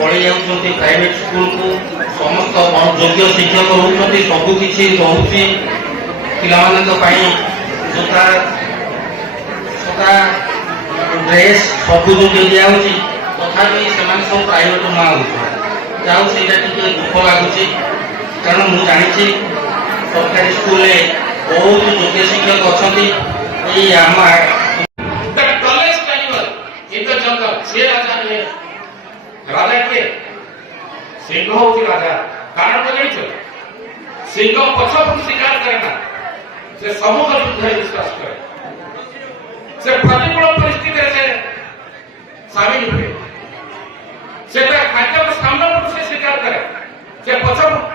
पढ़ी जाऊँच private school को समस्त योग्य शिक्षक होती सबकि रोचे पाई जोता छता ड्रेस सब जो दिया तथापि सब प्राइवेट ना जाऊ से दुख लगुच कारण मुझे जानी सरकारी स्कूल बहुत योग्य शिक्षक अच्छा राजा के सिंह होती राजा कारण को जान सिंह पछपट शिकार करे ना से समूह युद्ध विश्वास करे से प्रतिकूल परिस्थिति से शामिल हुए से खाद्य को सामना से स्वीकार करे से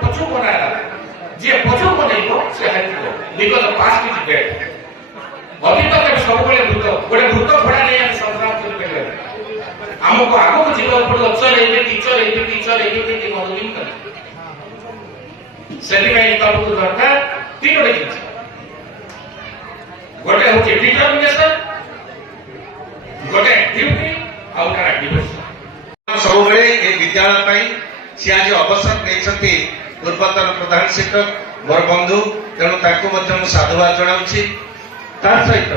पछू बनाया जी पछू बनइबो से हारिबो निगत पास की जिबे अतीत के सब बड़े भूत गोटे भूत घोड़ा नहीं हम संग्राम कर आमको आगो जीवन पड़ो टीचर से दरकार तीन जिन गोटे हूँ डिटर्मिनेशन गोटे ड्यूटी सब विद्यालय सी आज अवसर नहीं पूर्वतन प्रधान शिक्षक मोर बंधु तेणु साधुवाद जनाऊँ सहित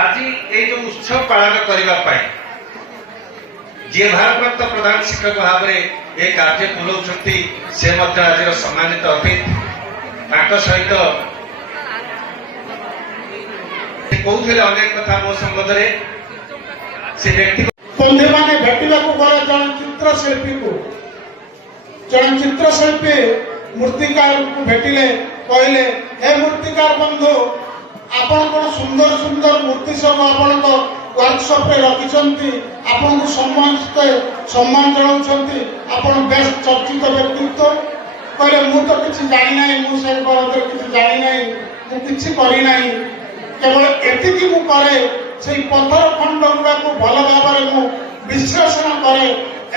आज ये जो उत्सव पालन करने जी भारप्राप्त प्रधान शिक्षक भाव में ये कार्य तुलाऊँच से आज सम्मानित अतिथि सहित कहते अनेक कथा मो संबंध से व्यक्ति बंधु मैंने भेटा गले जन चित्रशिल्पी को जन चित्रशिल्पी मूर्तिकार को भेटिले कहले हे मूर्तिकार बंधु आपण कौन सुंदर सुंदर मूर्ति सब आपण वर्कशॉप रे रखिछंती आपण को समस्त सम्मान जणाउछंती आपण बेस्ट चर्चित व्यक्तित्व कहले मु तो किछि जानि नाही मु से बारे किछि जानि नाही मु किछि करि नाही केवल एतिकी मु करे सेई पत्थर खंड गुडा को भल भाव रे मु विश्लेषण करे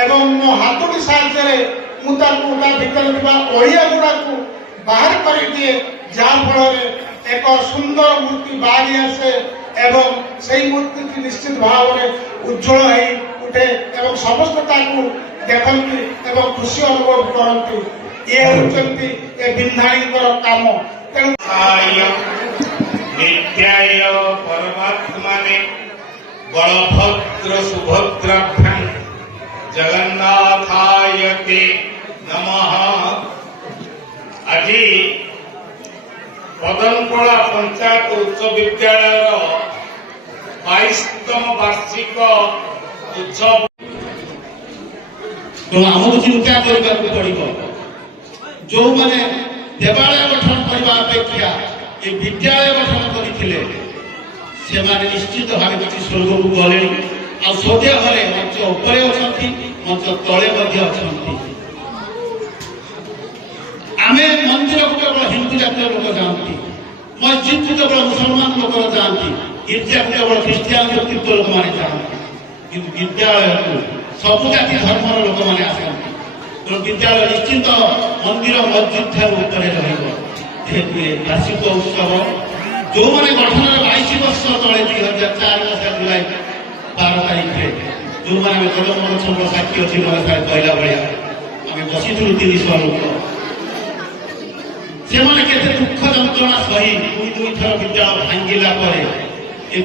एवं मो हाथुडी साहाय्य रे मु ताकू ता भितर थिबा ओहिया गुडा को बाहर करि दिए जा फल एक सुंदर मूर्ति बाहरी आसे एवं सही मूर्ति की निश्चित भाव में उज्जवल हो उठे एवं समस्त देखती एवं खुशी अनुभव करती ये होचंती ए बिंधाणी काम तेणु नित्याय परमात्मने बलभद्र सुभद्राभ्यां जगन्नाथाय ते नमः। आज पदनपड़ा पंचायत उच्च विद्यालय 22तम वार्षिक उत्सव तो आमको चिंता करने पड़ो जो मैंने देवालय गठन करने अपेक्षा ये विद्यालय गठन करते निश्चित भाव किसी स्वर्ग को गले आदे घरे मंच उपरे अच्छा मंच तले अच्छा आम मंदिर को केवल हिंदू जातीय लोक जाती मस्जिद को केवल मुसलमान लोक जाती गिर्जा को केवल ख्रीष्टियान व्यक्तित्व लोक मैंने जाती कि विद्यालय को सबु जाति धर्म लोक मैंने आसती तेणु विद्यालय निश्चित मंदिर मस्जिद ठार जेहेतु वार्षिक उत्सव जो मैंने गठन 22 वर्ष तले 2004 मसीहा जुलाई 12 तारीख जो मैंने कदम सब साक्षी अच्छी मैंने कहला भाया आम बसी 300 लोक से दुख जंत्रणा सही दुई थर विद्यालय भांगिला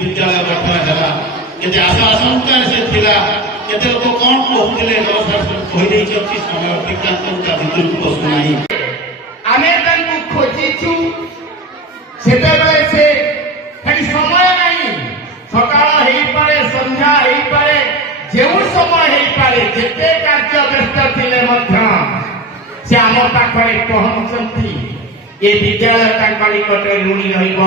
विद्यालय गठन है के आशा आशंका से थिला केते लोक कौन कहते कहीदे समय अतिक्रांत भितर पशुना आमे तांकु खोजिछु सेतेबेले से खाली समय नहीं सकाळ हेई पारे संध्या हेई पारे जेउ समय हेई पारे जेते कार्य व्यस्त थिले मध्य से आम पाखरे पहुंचती ये विद्यालय निकट ऋणी रहिब।